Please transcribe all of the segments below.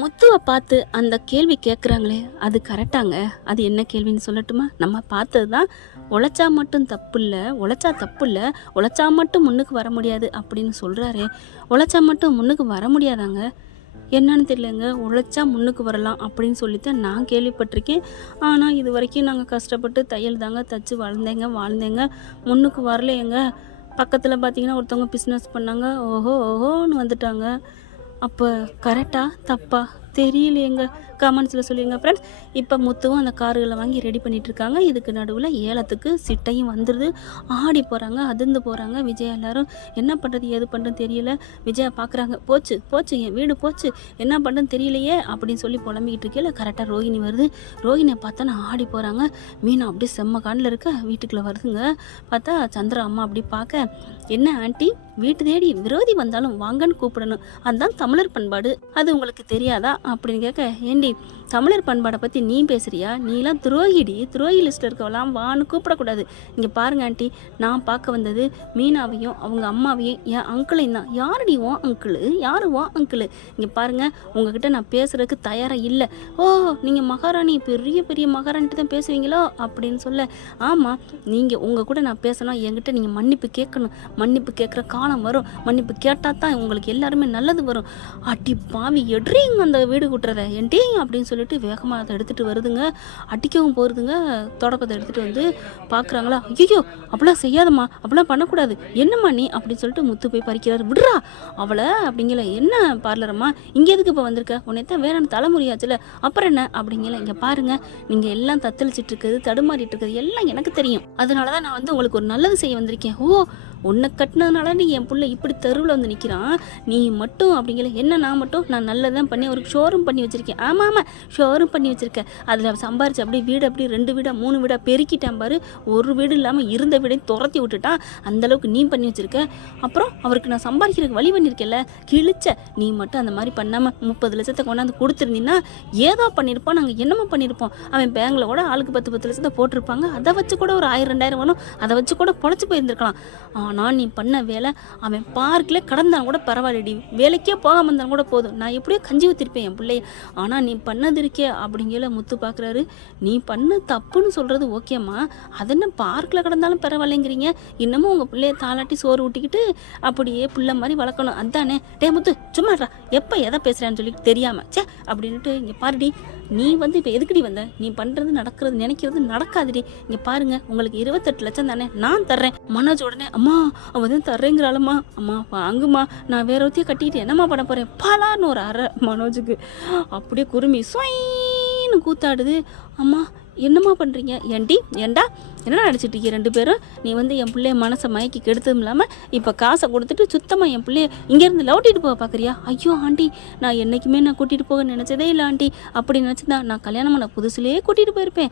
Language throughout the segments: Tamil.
முத்துவை பார்த்து அந்த கேள்வி கேட்குறாங்களே, அது கரெக்டாங்க? அது என்ன கேள்வின்னு சொல்லட்டுமா? நம்ம பார்த்தது தான். உழைச்சா மட்டும் தப்பு இல்லை, உழைச்சா தப்பு இல்லை, உழைச்சா மட்டும் முன்னுக்கு வர முடியாது அப்படின்னு சொல்கிறாரே, உழைச்சா மட்டும் முன்னுக்கு வர முடியாதாங்க? என்னன்னு தெரியலங்க. உழைச்சா முன்னுக்கு வரலாம் அப்படின்னு சொல்லித்தான் நான் கேள்விப்பட்டிருக்கேன். ஆனால் இது வரைக்கும் நாங்கள் கஷ்டப்பட்டு தையல் தாங்க தச்சு வாழ்ந்தேங்க. முன்னுக்கு வரலையேங்க. பக்கத்தில் பார்த்தீங்கன்னா ஒருத்தவங்க பிஸ்னஸ் பண்ணாங்க, ஓஹோ ஓஹோன்னு வந்துட்டாங்க. அப்போ கரெக்டா தப்பா தெரியலையேங்க. கமெண்ட்ஸில் சொல்லுங்க ஃப்ரெண்ட்ஸ். இப்போ முத்துவும் அந்த காருகளை வாங்கி ரெடி பண்ணிகிட்ருக்காங்க. இதுக்கு நடுவில் ஏலத்துக்கு சிட்டையும் வந்துடுது. ஆடி போகிறாங்க, அதிர்ந்து போகிறாங்க. விஜயா எல்லாரும் என்ன பண்ணுறது ஏது பண்ணுறது தெரியல. விஜயா பார்க்குறாங்க, போச்சு என் வீடு போச்சு, என்ன பண்ணுறதுன்னு தெரியலையே அப்படின்னு சொல்லி புலம்பிக்கிட்டு இருக்கல. கரெக்டாக ரோஹிணி வருது. ரோஹிணியை பார்த்தா நான் ஆடி போகிறாங்க. மீனா அப்படியே செம்ம காண்டில் இருக்க வீட்டுக்குள்ளே வருதுங்க. பார்த்தா சந்திரா அம்மா அப்படி பார்க்க, என்ன ஆண்டி வீட்டு தேடி விரோதி வந்தாலும் வாங்கன்னு கூப்பிடணும், அதுதான் தமிழர் பண்பாடு, அது உங்களுக்கு தெரியாதா அப்படின்னு கேட்க, ஏண்டி தமிழர் பண்பாடை பற்றி நீ பேசுகிறியா? நீலாம் துரோகி லிஸ்ட்டில் இருக்கவெல்லாம் வான்னு கூப்பிடக்கூடாது. இங்கே பாருங்க ஆண்டி, நான் பார்க்க வந்தது மீனாவையும் அவங்க அம்மாவையும் என் அங்கிளையும் தான். யாருடி உன் அங்கிள்? யாரு உன் அங்கிள்? இங்கே பாருங்கள், உங்ககிட்ட நான் பேசுகிறதுக்கு தயாராக இல்லை. ஓ, நீங்கள் மகாராணி பெரிய மகாராணிட்டு தான் பேசுவீங்களோ அப்படின்னு சொல்ல, ஆமாம், நீங்கள் உங்கள் கூட நான் பேசணும், என்கிட்ட நீங்கள் மன்னிப்பு கேட்கணும். மன்னிப்பு கேட்குற காலம் வரும். மன்னிப்பு கேட்டால் தான் உங்களுக்கு எல்லாருமே நல்லது வரும். அடி பாவி, எடுறீங்க அந்த வீடு கூட்டுறத ஏன்டி அப்படின்னு சொல்லிட்டு வேகமாக அதை எடுத்துகிட்டு வருதுங்க. அடிக்கவும் போகிறதுங்க. தொடக்கத்தை எடுத்துகிட்டு வந்து பார்க்குறாங்களா, ஐயோ அப்படிலாம் செய்யாதம்மா, அப்படிலாம் பண்ணக்கூடாது, என்னம்மா நீ அப்படின்னு சொல்லிட்டு முத்து போய் பறிக்கிறாரு. விடுறா அவளை அப்படிங்கல. என்ன பார்லரம்மா, இங்கே எதுக்கு இப்போ வந்திருக்க? உன்னைத்தான் வேற தலைமுறையாச்சுல, அப்புறம் என்ன அப்படிங்கல. இங்கே பாருங்க, நீங்கள் எல்லாம் தத்தளிச்சிட்டு இருக்குது, தடுமாறிட்டு இருக்குது எல்லாம் எனக்கு தெரியும். அதனால தான் நான் வந்து உங்களுக்கு ஒரு நல்லது செய்ய வந்திருக்கேன். ஓ, உன்னை கட்டினதுனால நீ என் பிள்ளை இப்படி தெருவில் வந்து நிற்கிறான், நீ மட்டும் அப்படிங்கல. என்ன நான் நல்லதான் பண்ணி ஒரு ஷோரூம் பண்ணி வச்சுருக்கேன். ஆமாம், ஷோரூம் பண்ணி வச்சுருக்கேன். அதில் சம்பாரிச்சு அப்படியே வீடு அப்படியே 2 வீடா 3 வீடா பெருக்கிட்டான் பாரு. ஒரு வீடு இல்லாமல் இருந்த வீடையும் துரத்தி விட்டுட்டான். அந்தளவுக்கு நீ பண்ணி வச்சுருக்க. அப்புறம் அவருக்கு நான் சம்பாதிக்கிறதுக்கு வழி பண்ணியிருக்கேன்ல, கிழிச்ச. நீ மட்டும் அந்த மாதிரி பண்ணாமல் 30 லட்சத்தை கொண்டாந்து கொடுத்துருந்தீங்கன்னா ஏதோ பண்ணியிருப்போம், நாங்கள் என்னமோ பண்ணியிருப்போம். அவன் பேங்கில் கூட ஆளுக்கு 10 லட்சத்தை போட்டிருப்பாங்க. அதை வச்சு கூட ஒரு 1000 2000 வரும், அதை வச்சு கூட பொழைச்சி போயிருந்துருக்கலாம். ஆனால் நீ பண்ண வேலை, அவன் பார்க்கில் கடந்தான் கூட பரவாயில்லடி, வேலைக்கே போகாமல் இருந்தாலும் கூட போதும், நான் எப்படியோ கஞ்சி ஊற்றிருப்பேன் என் பிள்ளைய. ஆனால் நீ பண்ணது இருக்கே அப்படிங்கிற முத்து பார்க்குறாரு. நீ பண்ண தப்புன்னு சொல்கிறது ஓகேம்மா, அது என்ன பார்க்கில் கடந்தாலும் பரவாயில்லைங்கிறீங்க, இன்னமும் உங்கள் பிள்ளைய தாளாட்டி சோறு ஊட்டிக்கிட்டு அப்படியே பிள்ளை மாதிரி வளர்க்கணும், அதானே? டே முத்து சும்மாட்றா, எப்போ எதை பேசுகிறான்னு சொல்லிட்டு தெரியாமல் சே அப்படின்ட்டு. இங்கே பாருடி, நீ வந்து இப்போ எதுக்குடி வந்த? நீ பண்ணுறது நடக்கிறது நினைக்கிறது நடக்காதுடி. இங்கே பாருங்க, உங்களுக்கு 28 லட்சம் தானே, நான் தர்றேன். மனோஜ் உடனே, அம்மா அவன் வந்து தர்றேங்கிறாளம்மா, அம்மா வாங்குமா, நான் வேற ஒருத்தையும் கட்டிட்டு என்னம்மா பண்ண போகிறேன், பாலான்னு ஒரு அரை மனோஜுக்கு. அப்படியே குருமி ஸ்வைன்னு கூத்தாடுது. அம்மா என்னம்மா பண்ணுறீங்க? ஏண்டா என்ன நடிச்சிட்டு இருக்கீங்க 2 பேரும்? நீ வந்து என் பிள்ளைய மனசை மயக்கி கெடுத்ததும் இல்லாமல் இப்போ காசை கொடுத்துட்டு சுத்தமாக என் பிள்ளைய இங்கேருந்து லவுட்டிட்டு போக பார்க்குறியா? ஐயோ ஆண்டி, நான் என்றைக்குமே நான் கூட்டிகிட்டு போக நினச்சதே இல்லை ஆண்டி. அப்படி நினச்சிருந்தா நான் கல்யாணம் பண்ண புதுசுலேயே கூட்டிகிட்டு போயிருப்பேன்.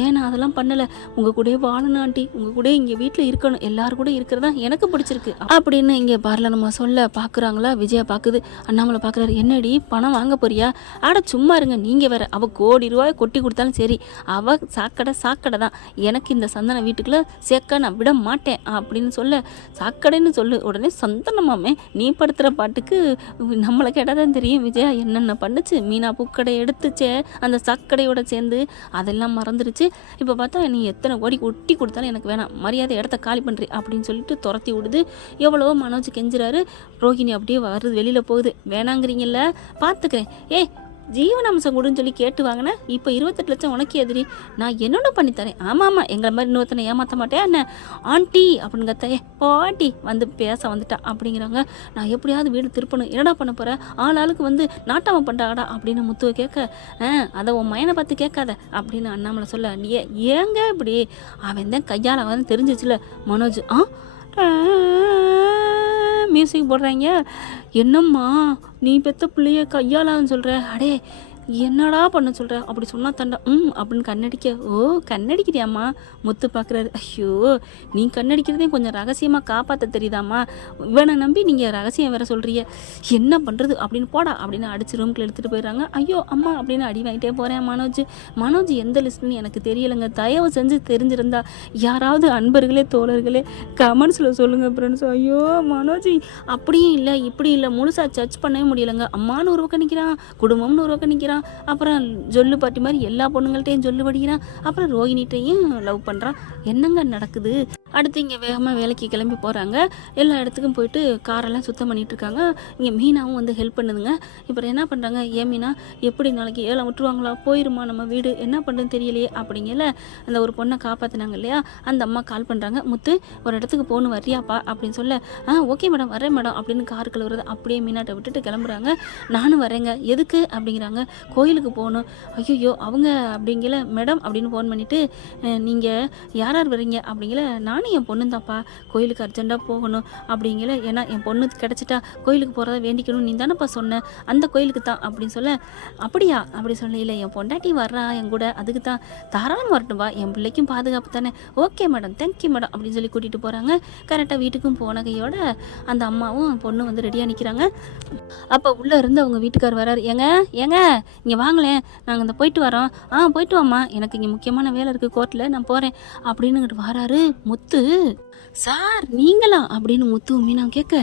ஏன் நான் அதெல்லாம் பண்ணலை, உங்கள் கூட வாழணும் ஆண்டி, உங்கள் கூட இங்கே வீட்டில் இருக்கணும், எல்லாரும் கூட இருக்கிறதா எனக்கு பிடிச்சிருக்கு அப்படின்னு இங்கே பார்ல நம்ம சொல்ல பார்க்குறாங்களா. விஜயா பார்க்குது, அண்ணாமலை பார்க்குறாரு. என்னடி பணம் வாங்க போறியா? ஆட சும்மா இருங்க, நீங்கள் வேற. அவள் கோடி ரூபாய் கொட்டி கொடுத்தாலும் சரி, அவள் சாக்கடை தான், எனக்கு இந்த சந்தன வீட்டுக்குள்ளே சேர்க்க நான் விட மாட்டேன் அப்படின்னு சொல்ல, சாக்கடைன்னு சொல்லு. உடனே சந்தனமாமே நீ படுத்துகிற பாட்டுக்கு நம்மளை கேட்டால் தான் தெரியும் விஜயா என்னென்ன பண்ணுச்சு. மீனா பூக்கடை எடுத்துச்சே அந்த சாக்கடையோட சேர்ந்து, அதெல்லாம் மறந்துடுச்சு. இப்போ பார்த்தா நீ எத்தனை கோடி கொட்டி கொடுத்தாலும் எனக்கு வேணாம், மரியாதை இடத்த காலி பண்ணுறி அப்படின்னு சொல்லிட்டு துரத்தி விடுது. எவ்வளவோ மனோஜ் கெஞ்சுறாரு. ரோஹிணி அப்படியே வருது, வெளியில் போகுது. வேணாங்கிறீங்கல்ல, பார்த்துக்கிறேன், ஜீவனாம்சம் கொடுன்னு சொல்லி கேட்டு வாங்கினேன், இப்போ 28 லட்சம் உனக்கு எதிரி, நான் என்னென்ன பண்ணித்தரேன். ஆமாம், எங்களை மாதிரி இன்னொருத்தனை ஏமாற்ற மாட்டேன் என்ன ஆண்டி அப்படின்னு கத்த. பாட்டி வந்து பேச வந்துட்டான் அப்படிங்கிறாங்க. நான் எப்படியாவது வீடு திருப்பணும், என்னடா பண்ண போகிற, ஆளுக்கு வந்து நாட்டாமல் பண்ணுறாடா அப்படின்னு முத்துவை கேட்க, அதை உன் மயனை பார்த்து கேட்காத அப்படின்னு அண்ணாமலை சொல்ல, நீ ஏங்க இப்படி, அவன் தான் கையால் வந்து தெரிஞ்சிச்சுல மனோஜ். மியூசிக் போடுறாங்க. என்னம்மா நீ பெத்த பிள்ளைய கையாலான்னு சொல்கிற? அடே என்னடா பண்ண சொல்கிற அப்படி சொன்னால் தண்டா அப்படின்னு கண்ணடிக்க. ஓ கண்ணடிக்கிறியாம்மா? முத்து பார்க்குறாரு. ஐயோ நீ கண்ணடிக்கிறதையும் கொஞ்சம் ரகசியமாக காப்பாற்ற தெரியுதாம்மா? இவனை நம்பி நீங்கள் ரகசியம் வேற சொல்கிறிய, என்ன பண்ணுறது அப்படின்னு போடா அப்படின்னு அடிச்சு ரூம்குள்ள எடுத்துகிட்டு போயிடுறாங்க. ஐயோ அம்மா அப்படின்னு அடி வாங்கிட்டே போகிறேன். மனோஜ் எந்த லிஸ்ட்னு எனக்கு தெரியலைங்க. தயவு செஞ்சு தெரிஞ்சிருந்தா யாராவது அன்பர்களே தோழர்களே கமெண்ட்ஸில் சொல்லுங்கள் ஃப்ரெண்ட்ஸ். ஐயோ மனோஜ் அப்படியும் இல்லை இப்படி இல்லை, முழுசாக சர்ச் பண்ணவே முடியலைங்க. அம்மானு ஒரு பக்கம் நிற்கிறான், குடும்பம்னு ஒரு பக்கம் நிற்கிறான், அப்புறம் ஜொல்லு பாட்டி மாதிரி எல்லா பொண்ணுங்கள்ட்டையும் சொல்லு படிக்கிறான், அப்புறம் ரோஹினிட்டையும் லவ் பண்ணுறான். என்னங்க நடக்குது? அடுத்து இங்கே வேகமாக வேலைக்கு கிளம்பி போகிறாங்க. எல்லா இடத்துக்கும் போயிட்டு காரெல்லாம் சுத்தம் பண்ணிகிட்டு இருக்காங்க. இங்கே மீனாவும் வந்து ஹெல்ப் பண்ணுதுங்க. இப்போ என்ன பண்ணுறாங்க, ஏன் மீனா எப்படி நாளைக்கு ஏழை விட்டுருவாங்களா, போயிருமா நம்ம வீடு, என்ன பண்ணுறதுன்னு தெரியலையே அப்படிங்கல அந்த ஒரு பொண்ணை காப்பாற்றினாங்க இல்லையா, அந்த அம்மா கால் பண்ணுறாங்க. முத்து ஒரு இடத்துக்கு போகணும் வர்றியாப்பா அப்படின்னு சொல்ல, ஓகே மேடம் வரேன் மேடம் அப்படின்னு காருக்குள்ள வருது. அப்படியே மீனாட்டை விட்டுட்டு கிளம்புறாங்க. நானும் வரேங்க. எதுக்கு அப்படிங்கிறாங்க. கோயிலுக்கு போகணும். ஐயோ அவங்க அப்படிங்கல மேடம் அப்படின்னு ஃபோன் பண்ணிவிட்டு, நீங்கள் யார் யார் வரீங்க அப்படிங்கல, நானும் என் பொண்ணு தான்ப்பா கோயிலுக்கு அர்ஜென்ட்டாக போகணும் அப்படிங்கல, ஏன்னா என் பொண்ணு கிடச்சிட்டா கோயிலுக்கு போகிறத வேண்டிக்கணும் நீ தானேப்பா சொன்ன, அந்த கோயிலுக்கு தான் அப்படின்னு சொல்ல, அப்படியா அப்படி சொல்ல, இல்லை என் பொண்டாட்டி வர்றா என் கூட, அதுக்கு தான் தாராளம் வரட்டும்பா, என் பிள்ளைக்கும் பாதுகாப்பு தானே, ஓகே மேடம் தேங்க்யூ மேடம் அப்படின்னு சொல்லி கூட்டிகிட்டு போகிறாங்க. கரெக்டாக வீட்டுக்கும் போன கையோட அந்த அம்மாவும் பொண்ணு வந்து ரெடியாக நிற்கிறாங்க. அப்போ உள்ளே இருந்து அவங்க வீட்டுக்கார் வராரு. ஏங்க இங்கே வாங்களேன், நாங்கள் இந்த போயிட்டு வரோம். போயிட்டு வாம்மா, எனக்கு இங்கே முக்கியமான வேலை இருக்குது கோர்ட்டில், நான் போகிறேன் அப்படின்னுங்கிட்டு வராரு முத்து. சார் நீங்களா அப்படின்னு முத்து மீனா கேட்க,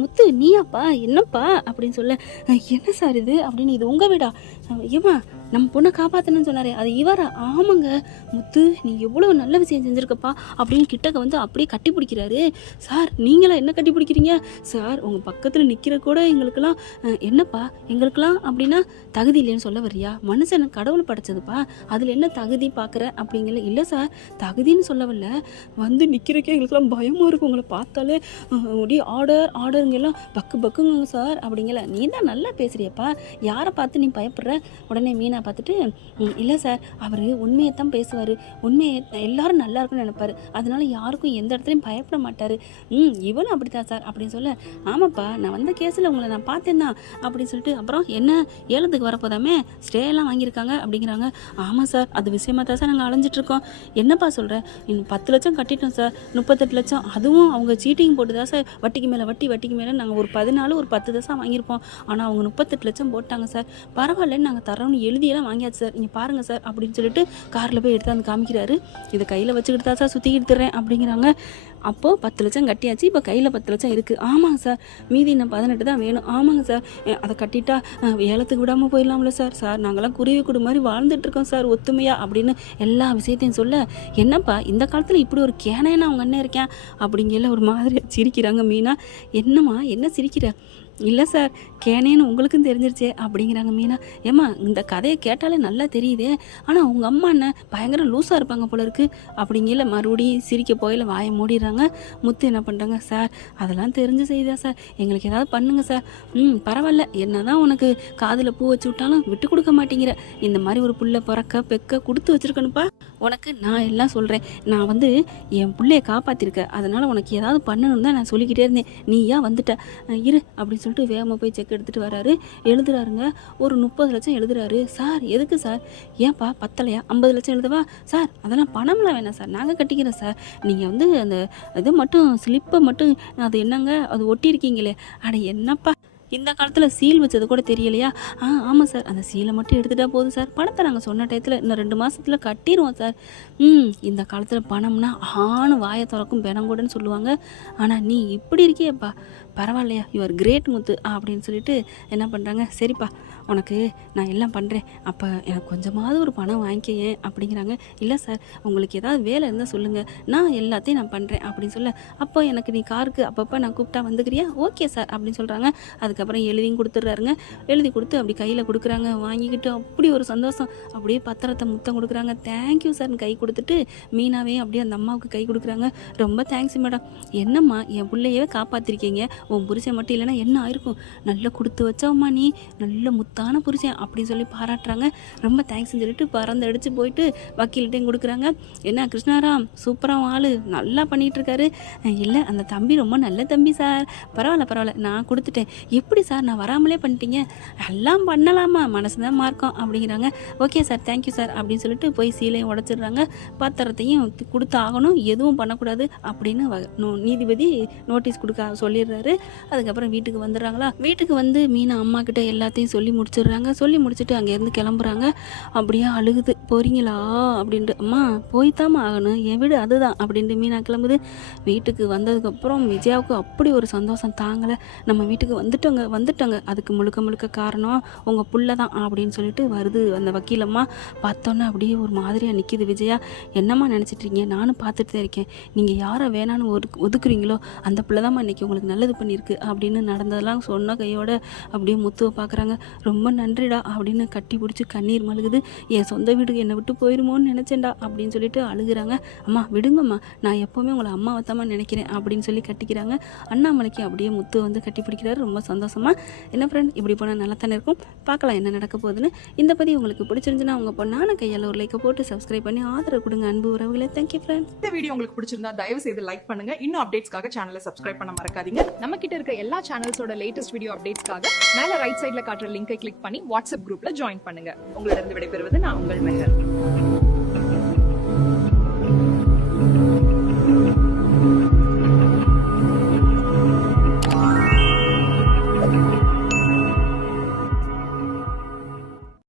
முத்து நீயாப்பா என்னப்பா அப்படின்னு சொல்ல, என்ன சார் இது அப்படின்னு, இது உங்கள் வீடா? ஏமா நம்ம பொண்ணை காப்பாற்றணும்னு சொன்னாரே அது இவரா? ஆமாங்க முத்து நீ எவ்வளோ நல்ல விஷயம் செஞ்சுருக்கப்பா அப்படின்னு கிட்டக்க வந்து அப்படியே கட்டி பிடிக்கிறாரு. சார் நீங்களா என்ன கட்டி பிடிக்கிறீங்க சார்? உங்கள் பக்கத்தில் நிற்கிற கூட எங்களுக்கெல்லாம் என்னப்பா எங்களுக்கெல்லாம் அப்படின்னா தகுதி இல்லைன்னு சொல்ல வர்றியா? மனுஷன் கடவுள் படைச்சதுப்பா, அதில் என்ன தகுதி பார்க்குற அப்படிங்கல. இல்லை சார் தகுதின்னு சொல்லவில்லை, வந்து நிற்கிறக்கே எங்களுக்கெல்லாம் பயமாக இருக்கும், உங்களை பார்த்தாலே அப்படியே ஆர்டருங்க எல்லாம் பக்குங்க சார் அப்படிங்கல. நீ தான் நல்லா பேசுறியப்பா, யாரை பார்த்து நீ பயப்படுற? உடனே மீனா பார்த்துட்டு, இல்லை சார் அவர் உண்மையைத்தான் பேசுவார், உண்மையை எல்லாரும் நல்லா இருக்குன்னு நினைப்பாரு, அதனால யாருக்கும் எந்த இடத்துலையும் பயப்பட மாட்டார். இவனும் அப்படித்தான் சார் அப்படின்னு சொல்ல, ஆமாப்பா நான் வந்த கேஸில் உங்களை நான் பார்த்தேன் தான் அப்படின்னு சொல்லிட்டு, அப்புறம் என்ன ஏலத்துக்கு வரப்போதாமே ஸ்டேலாம் வாங்கியிருக்காங்க அப்படிங்கிறாங்க. ஆமாம் சார் அது விஷயமா தான் சார் நாங்கள் அலைஞ்சிட்ருக்கோம். என்னப்பா சொல்கிறேன், இன்னும் 10 லட்சம் கட்டிட்டோம் சார், 38 லட்சம் அதுவும் அவங்க சீட்டிங் போட்டு தான் சார், வட்டிக்கு மேலே நாங்கள் ஒரு 14 ஒரு 10 தான் வாங்கியிருப்போம், ஆனால் அவங்க 38 லட்சம் போட்டாங்க சார், பரவாயில்லன்னு நாங்கள் தரோன்னு எழுதியெல்லாம் வாங்கியாச்சு சார், நீங்கள் பாருங்கள் சார் அப்படின்னு சொல்லிட்டு காரில் போய் எடுத்து வந்து காமிக்கிறாரு. இதை கையில் வச்சுக்கிட்டு தான் சார் சுற்றிக்கிட்டு தர்றேன் அப்படிங்கிறாங்க. அப்போது 10 லட்சம் கட்டியாச்சு, இப்போ கையில் 10 லட்சம் இருக்குது. ஆமாங்க சார் மீதி இன்னும் 18 தான் வேணும். ஆமாங்க சார் அதை கட்டிட்டா ஏலத்துக்கு விடாமல் போயிடலாம்ல சார் நாங்களாம் குருவி கூடு மாதிரி வாழ்ந்துட்டுருக்கோம் சார் ஒத்துமையா அப்படின்னு எல்லா விஷயத்தையும் சொல்ல, என்னப்பா இந்த காலத்தில் இப்படி ஒரு கேனையான அவங்க அண்ணன் இருக்கேன் அப்படிங்கல ஒரு மாதிரி சிரிக்கிறாங்க மீனா. என்னம்மா என்ன சிரிக்கிற? இல்லை சார் கேனேன்னு உங்களுக்கும் தெரிஞ்சிருச்சே அப்படிங்கிறாங்க மீனா. ஏம்மா இந்த கதையை கேட்டாலே நல்லா தெரியுதே, ஆனால் உங்கள் அம்மா என்ன பயங்கர லூஸாக இருப்பாங்க போல இருக்குது அப்படிங்கல மறுபடியும் சிரிக்க போயில வாயை மூடிடுறாங்க. முத்து என்ன பண்ணுறாங்க, சார் அதெல்லாம் தெரிஞ்சு செய்தா சார், எங்களுக்கு ஏதாவது பண்ணுங்க சார். பரவாயில்ல என்ன தான் உனக்கு காதில் பூ வச்சு விட்டாலும் விட்டு கொடுக்க மாட்டேங்கிற, இந்த மாதிரி ஒரு புள்ள பிறக்க பெக்க கொடுத்து வச்சுருக்கணுப்பா, உனக்கு நான் எல்லாம் சொல்கிறேன், நான் வந்து என் பிள்ளைய காப்பாற்றிருக்கேன், அதனால் உனக்கு ஏதாவது பண்ணணும்னு தான் நான் சொல்லிக்கிட்டே இருந்தேன், நீ ஏன் வந்துட்ட இரு அப்படின்னு சொல்லிட்டு வேகமாக போய் செக் எடுத்துகிட்டு வராரு. எழுதுறாருங்க, ஒரு 30 லட்சம் எழுதுறாரு. சார் எதுக்கு சார்? ஏன்ப்பா பத்தலையா? 50 லட்சம் எழுதுவா சார்? அதெல்லாம் பணம்லாம் வேணாம் சார், நாங்கள் கட்டிக்கிறோம் சார், நீங்கள் வந்து அந்த இதை மட்டும் ஸ்லிப்பை மட்டும் அது என்னங்க அது ஒட்டியிருக்கீங்களே, அட என்னப்பா இந்த காலத்தில் சீல் வச்சது கூட தெரியலையா? ஆமாம் சார் அந்த சீலை மட்டும் எடுத்துகிட்டா போதும் சார், பணத்தை நாங்கள் சொன்ன டயத்தில் இன்னும் 2 மாதத்தில் கட்டிடுவோம் சார். இந்த காலத்தில் பணம்னா வாயை திறக்கும் பெணங்கூடன்னு சொல்லுவாங்க, ஆனால் நீ இப்படி இருக்கியப்பா, பரவாயில்லையா, யுவர் கிரேட் முத்து அப்படின்னு சொல்லிட்டு என்ன பண்ணுறாங்க, சரிப்பா உனக்கு நான் எல்லாம் பண்ணுறேன், அப்போ எனக்கு கொஞ்சமாவது ஒரு பணம் வாங்கிக்கேன் அப்படிங்கிறாங்க. இல்லை சார் உங்களுக்கு ஏதாவது வேலை இருந்தால் சொல்லுங்கள், நான் எல்லாத்தையும் நான் பண்ணுறேன் அப்படின்னு சொல்ல, அப்போ எனக்கு நீ காருக்கு அப்பப்போ நான் கூப்பிட்டா வந்துக்கிறியா? ஓகே சார் அப்படின்னு சொல்கிறாங்க. அதுக்கப்புறம் எழுதியும் கொடுத்துட்றாருங்க. எழுதி கொடுத்து அப்படி கையில் கொடுக்குறாங்க. வாங்கிக்கிட்டு அப்படி ஒரு சந்தோஷம், அப்படியே பத்திரத்தை முத்தம் கொடுக்குறாங்க. தேங்க்யூ சார்னு கை கொடுத்துட்டு மீனாவே அப்படியே அந்த அம்மாவுக்கு கை கொடுக்குறாங்க. ரொம்ப தேங்க்ஸ் மேடம், என்னம்மா என் பிள்ளையவே காப்பாற்றிருக்கீங்க, உன் புருஷன் மட்டும் இல்லைன்னா என்ன ஆயிருக்கும், நல்லா கொடுத்து வச்சவம்மா நீ, நல்ல முத்தான புருஷன் அப்படின்னு சொல்லி பாராட்டுறாங்க. ரொம்ப தேங்க்ஸ்ன்னு சொல்லிட்டு பறந்து அடித்து போயிட்டு வக்கீல்கிட்டையும் கொடுக்குறாங்க. என்ன கிருஷ்ணாராம் சூப்பராக ஆள் நல்லா பண்ணிகிட்ருக்காரு. இல்லை அந்த தம்பி ரொம்ப நல்ல தம்பி சார், பரவாயில்ல நான் கொடுத்துட்டேன். எப்படி சார் நான் வராமலே பண்ணிட்டீங்க, எல்லாம் பண்ணலாமா, மனசு தான் மார்க்கம் அப்படிங்கிறாங்க. ஓகே சார் தேங்க்யூ சார் அப்படின்னு சொல்லிட்டு போய் சீலையும் உடச்சிடுறாங்க. பத்திரத்தையும் கொடுத்து ஆகணும், எதுவும் பண்ணக்கூடாது அப்படின்னு நீதிபதி நோட்டீஸ் கொடுக்க சொல்லிடுறாரு. அதுக்கப்புறம் வீட்டுக்கு வந்துடுறாங்களா. வீட்டுக்கு வந்து மீனா அம்மா கிட்ட எல்லாத்தையும் சொல்லி முடிச்சிடுறாங்க. சொல்லி முடிச்சுட்டு அங்கேருந்து கிளம்புறாங்க. அப்படியே அழுகுது. போகிறீங்களா அப்படின்ட்டு. அம்மா போய்த்தாம்மா ஆகணும், என் வீடு அதுதான் அப்படின்ட்டு மீனா கிளம்புது. வீட்டுக்கு வந்ததுக்கப்புறம் விஜயாவுக்கு அப்படி ஒரு சந்தோஷம் தாங்கலை. நம்ம வீட்டுக்கு வந்துட்டோங்க, அதுக்கு முழுக்க காரணம் உங்கள் புள்ள தான் அப்படின்னு சொல்லிட்டு வருது அந்த வக்கீலம்மா. பார்த்தோன்னே அப்படியே ஒரு மாதிரியாக நிற்கிது விஜயா. என்னம்மா நினச்சிட்ருக்கீங்க, நானும் பார்த்துட்டு தான் இருக்கேன். நீங்கள் யாரை வேணான்னு ஒதுக்குறீங்களோ அந்த பிள்ளை தான்மா இன்றைக்கி உங்களுக்கு நல்லது பண்ணியிருக்கு அப்படின்னு நடந்ததெல்லாம் சொன்ன கையோட அப்படியே முத்துவை பார்க்குறாங்க. ரொம்ப நன்றிடா அப்படின்னு கட்டி பிடிச்சி கண்ணீர் மழுகுது. என் சொந்த வீட்டுக்கு என்னை விட்டு போயிருமோன்னு நினச்சேன்டா அப்படின்னு சொல்லிட்டு அழுகுறாங்க. அம்மா விடுங்கம்மா, நான் எப்போவுமே உங்களை அம்மாவை தான் நினைக்கிறேன் அப்படின்னு சொல்லி கட்டிக்கிறாங்க. அண்ணாமலைக்கு அப்படியே முத்து வந்து கட்டி பிடிக்கிறாரு ரொம்ப சந்தோஷமாக. என்ன ஃப்ரெண்ட், இப்படி போனால் நல்லா தானே இருக்கும். பார்க்கலாம் என்ன நடக்க போகுதுன்னு. இந்த பதிவு உங்களுக்கு பிடிச்சிருந்துச்சுன்னா உங்கள் பொண்ணான கையால் ஒரு லைக்கை போட்டு சப்ஸ்கிரைப் பண்ணி ஆதரவு கொடுங்க அன்பு உறவுகளே. Thank you friends. இந்த வீடியோ உங்களுக்கு பிடிச்சிருந்தா தயவு செய்து லைக் பண்ணுங்க. இன்னும் அப்டேட்ஸ்க்காக சேனலை சப்ஸ்கிரைப் பண்ண மறக்காதீங்க. நம்ம கிட்ட இருக்க எல்லா சேனல்ஸோட லேட்டஸ்ட் வீடியோ அப்டேட்ஸ்க்காக மேல ரைட் சைடுல காட்டுற லிங்கை கிளிக் பண்ணி வாட்ஸ்அப் குரூப்ல ஜாயின் பண்ணுங்க. உங்களிடம் விடைபெறுவது நான் உங்கள் மெஹர்.